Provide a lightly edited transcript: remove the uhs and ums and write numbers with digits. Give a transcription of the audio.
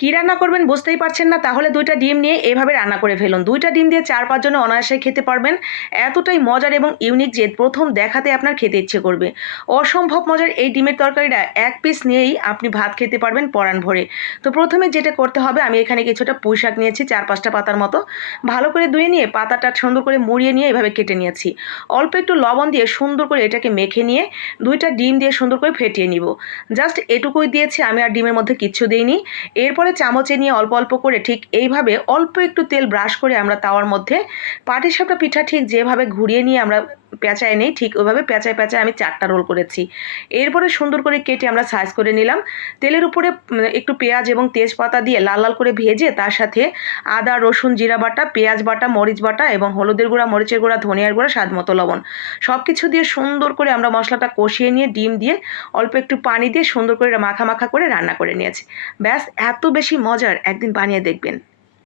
কি রান্না করবেন বুঝতেই পারছেন না, তাহলে 2টা ডিম নিয়ে এভাবে রান্না করে ফেলুন। 2টা ডিম দিয়ে 4-5 জনে অনায়াসে খেতে পারবেন। এতটাই মজার এবং ইউনিক যে প্রথম দেখাতে আপনার খেতে ইচ্ছে করবে। অসম্ভব মজার এই ডিমের তরকারিটা এক পিস নিয়েই আপনি ভাত খেতে পারবেন পরাণ ভরে। তো প্রথমে যেটা করতে হবে, আমি এখানে কিছুটা পুঁই শাক নিয়েছি 4-5টা পাতার মতো। ভালো করে ধুয়ে নিয়ে পাতাটা সুন্দর করে মুড়িয়ে নিয়ে এভাবে কেটে নিয়েছি। অল্প একটু লবণ দিয়ে সুন্দর করে এটাকে মেখে নিয়ে 2টা ডিম দিয়ে সুন্দর করে ফেটিয়ে নিব। জাস্ট এটুকুই দিয়েছি, আমি আর ডিমের মধ্যে কিচ্ছু দিইনি। এরপরে চামচে নিয়ে অল্প অল্প করে ঠিক এইভাবে অল্প একটু তেল ব্রাশ করে আমরা তাওয়ার মধ্যে পাটিসাপটা পিঠা ঠিক যেভাবে ঘুরিয়ে নিয়ে আমরা পেঁচায় নেই, ঠিক ওইভাবে পেঁচায় পেঁচায় আমি 4টা রোল করেছি। এরপরে সুন্দর করে কেটে আমরা সাইজ করে নিলাম। তেলের উপরে একটু পেঁয়াজ এবং তেজপাতা দিয়ে লাল লাল করে ভেজে তার সাথে আদা রসুন জিরা বাটা, পেঁয়াজ বাটা, মরিচ বাটা এবং হলুদের গুঁড়া, মরিচের গুঁড়া, ধনিয়ার গুঁড়া, স্বাদ মতো লবণ সব কিছু দিয়ে সুন্দর করে আমরা মশলাটা কষিয়ে নিয়ে ডিম দিয়ে অল্প একটু পানি দিয়ে সুন্দর করে মাখা মাখা করে রান্না করে নিয়েছি। ব্যাস, এত বেশি মজার, একদিন বানিয়ে দেখবেন।